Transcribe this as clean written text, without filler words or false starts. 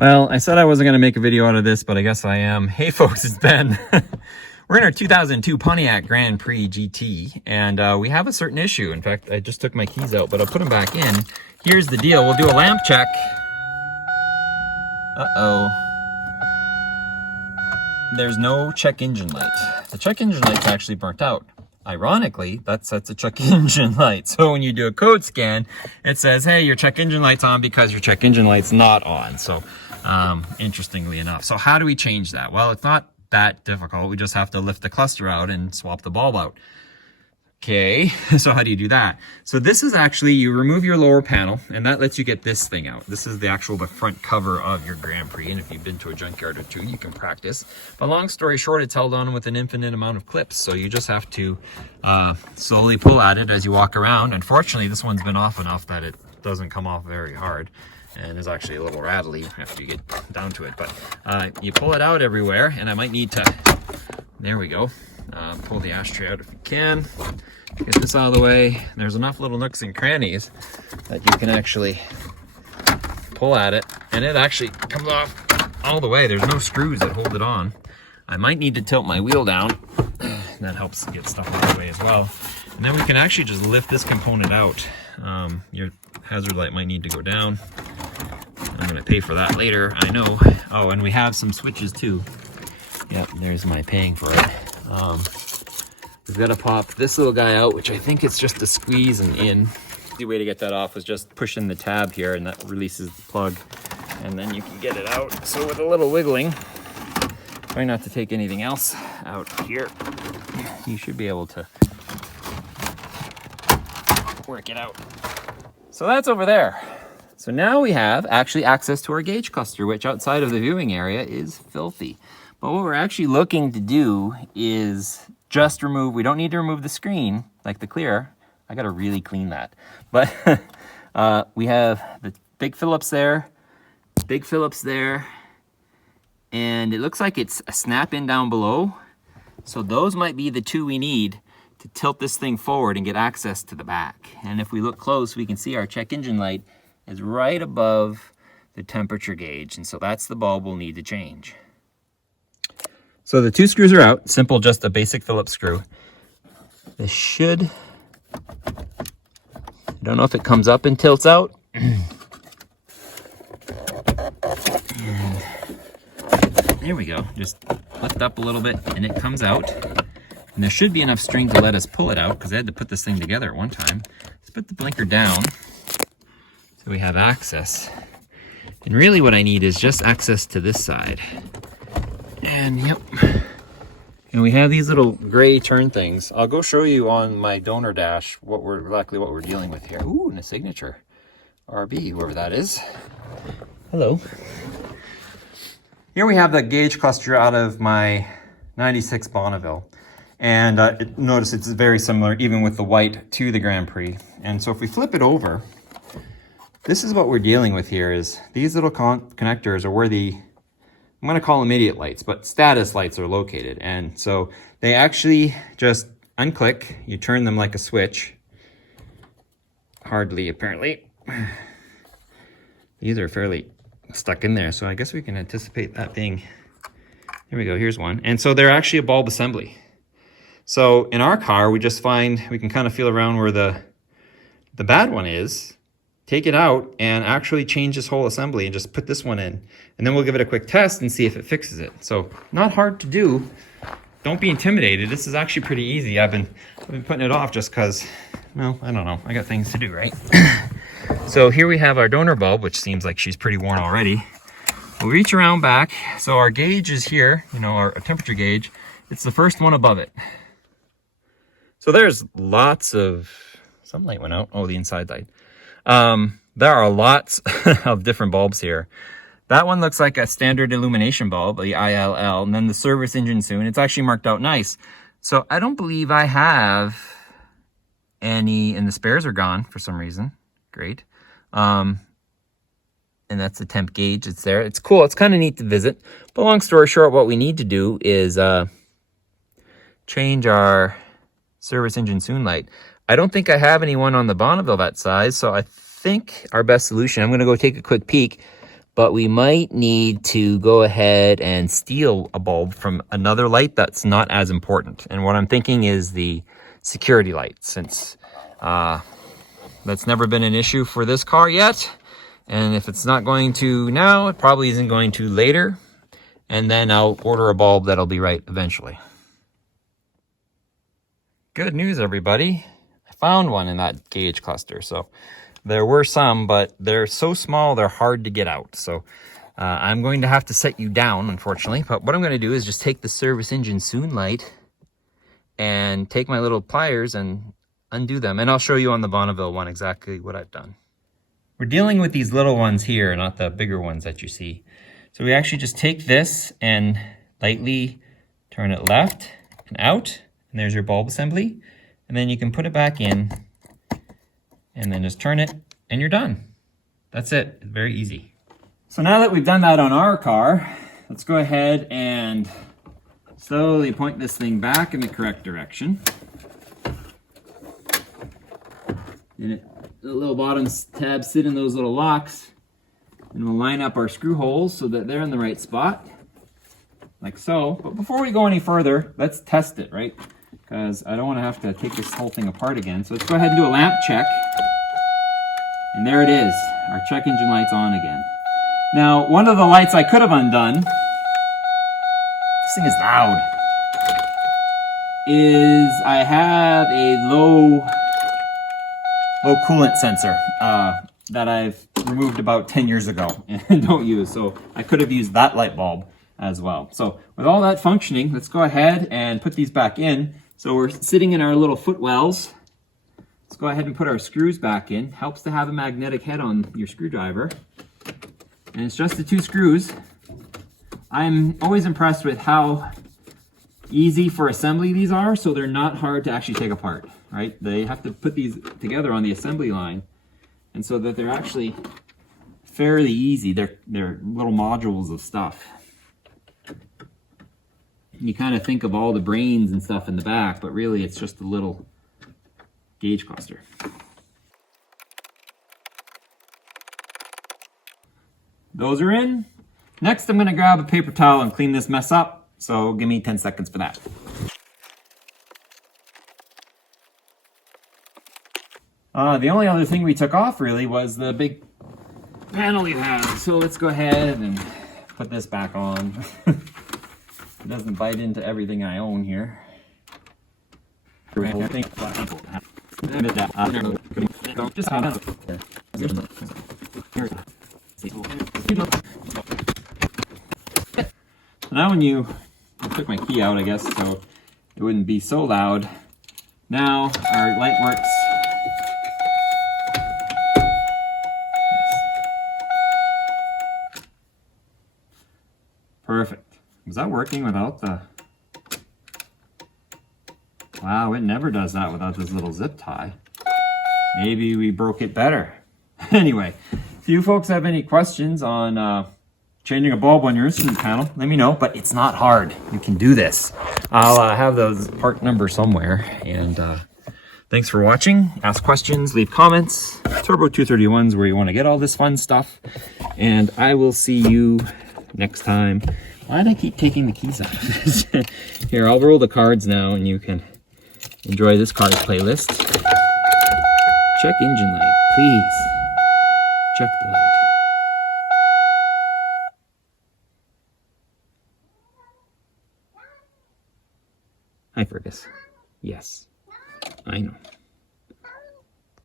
Well, I said I wasn't going to make a video out of this, but I guess I am. Hey folks, it's Ben. We're in our 2002 Pontiac Grand Prix GT, and we have a certain issue. In fact, I just took my keys out, but I'll put them back in. Here's the deal. We'll do a lamp check. Uh-oh. There's no check engine light. The check engine light's actually burnt out. Ironically, that sets a check engine light. So when you do a code scan, it says, hey, your check engine light's on because your check engine light's not on. So interestingly enough. So how do we change that? Well, it's not that difficult. We just have to lift the cluster out and swap the bulb out. Okay, so how do you do that? So this is actually, you remove your lower panel and that lets you get this thing out. This is the front cover of your Grand Prix. And if you've been to a junkyard or two, you can practice. But long story short, it's held on with an infinite amount of clips. So you just have to slowly pull at it as you walk around. Unfortunately, this one's been off enough that it doesn't come off very hard. And is actually a little rattly after you get down to it. But you pull it out everywhere, and I might need to, there we go, pull the ashtray out if you can. Get this out of the way. There's enough little nooks and crannies that you can actually pull at it, and it actually comes off all the way. There's no screws that hold it on. I might need to tilt my wheel down. That helps get stuff out of the way as well. And then we can actually just lift this component out. Your hazard light might need to go down. I'm gonna pay for that later, I know. Oh, and we have some switches too. Yep, there's my paying for it. We've got to pop this little guy out, which I think it's just a squeeze and in. The way to get that off is just pushing the tab here, and that releases the plug, and then you can get it out. So with a little wiggling, try not to take anything else out here. You should be able to work it out. So that's over there. So now we have actually access to our gauge cluster, which outside of the viewing area is filthy. But what we're actually looking to do is just remove, we don't need to remove the screen like the clear. I gotta really clean that. But we have the big Phillips there, big Phillips there, and it looks like it's a snap in down below. So those might be the two we need to tilt this thing forward and get access to the back. And if we look close, we can see our check engine light is right above the temperature gauge. And so that's the bulb we'll need to change. So the two screws are out, simple, just a basic Phillips screw. This should, I don't know if it comes up and tilts out. And there we go, just lift up a little bit and it comes out. And there should be enough string to let us pull it out because I had to put this thing together at one time. Let's put the blinker down so we have access. And really what I need is just access to this side. And yep, and we have these little gray turn things. I'll go show you on my donor dash exactly what we're dealing with here. Ooh, and a signature. RB, whoever that is. Hello. Here we have the gauge cluster out of my 96 Bonneville. And notice it's very similar, even with the white, to the Grand Prix. And so if we flip it over, this is what we're dealing with here is these little connectors are where the, I'm going to call them idiot lights, but status lights are located. And so they actually just unclick. You turn them like a switch. Hardly, apparently. These are fairly stuck in there. So I guess we can anticipate that being, here we go, here's one. And so they're actually a bulb assembly. So in our car, we just find, we can kind of feel around where the bad one is, take it out and actually change this whole assembly and just put this one in. And then we'll give it a quick test and see if it fixes it. So not hard to do. Don't be intimidated. This is actually pretty easy. I've been putting it off just because, well, I don't know. I got things to do, right? So here we have our donor bulb, which seems like she's pretty worn already. We'll reach around back. So our gauge is here, you know, our temperature gauge. It's the first one above it. So there's lots of, some light went out. Oh, the inside light. There are lots of different bulbs here. That one looks like a standard illumination bulb, the ILL, and then the service engine soon. It's actually marked out nice. So I don't believe I have any, and the spares are gone for some reason. Great. And that's the temp gauge. It's there. It's cool. It's kind of neat to visit. But long story short, what we need to do is change our service engine soon light. I don't think I have anyone on the Bonneville that size, so I think our best solution, I'm going to go take a quick peek, but we might need to go ahead and steal a bulb from another light that's not as important. And what I'm thinking is the security light, since that's never been an issue for this car yet. And if it's not going to now, it probably isn't going to later. And then I'll order a bulb that'll be right eventually. Good news, everybody. I found one in that gauge cluster. So there were some, but they're so small, they're hard to get out. So I'm going to have to set you down, unfortunately. But what I'm going to do is just take the service engine soon light and take my little pliers and undo them. And I'll show you on the Bonneville one exactly what I've done. We're dealing with these little ones here, not the bigger ones that you see. So we actually just take this and lightly turn it left and out. And there's your bulb assembly. And then you can put it back in and then just turn it and you're done. That's it. Very easy. So now that we've done that on our car, let's go ahead and slowly point this thing back in the correct direction. And the little bottom tabs sit in those little locks. And we'll line up our screw holes so that they're in the right spot, like so. But before we go any further, let's test it, right? Because I don't want to have to take this whole thing apart again. So let's go ahead and do a lamp check. And there it is. Our check engine light's on again. Now, one of the lights I could have undone, this thing is loud, is I have a low coolant sensor that I've removed about 10 years ago and don't use. So I could have used that light bulb as well. So with all that functioning, let's go ahead and put these back in. So we're sitting in our little footwells. Let's go ahead and put our screws back in. Helps to have a magnetic head on your screwdriver. And it's just the 2 screws. I'm always impressed with how easy for assembly these are, so they're not hard to actually take apart, right? They have to put these together on the assembly line, and so that they're actually fairly easy. They're little modules of stuff. You kind of think of all the brains and stuff in the back, but really it's just a little gauge cluster. Those are in. Next, I'm going to grab a paper towel and clean this mess up. So give me 10 seconds for that. The only other thing we took off really was the big panel you have. So let's go ahead and put this back on. It doesn't bite into everything I own here. Now when I took my key out, I guess, so it wouldn't be so loud. Now our light works. Yes. Perfect. Was that working without the... Wow, it never does that without this little zip tie. Maybe we broke it better. Anyway, if you folks have any questions on changing a bulb on your instrument panel, let me know, but it's not hard. You can do this. I'll have those part number somewhere. And thanks for watching. Ask questions, leave comments. Turbo 231's where you want to get all this fun stuff. And I will see you next time. Why do I keep taking the keys out of this? Here, I'll roll the cards now and you can enjoy this cards playlist. Check engine light, please. Check the light. Hi, Fergus. Yes, I know.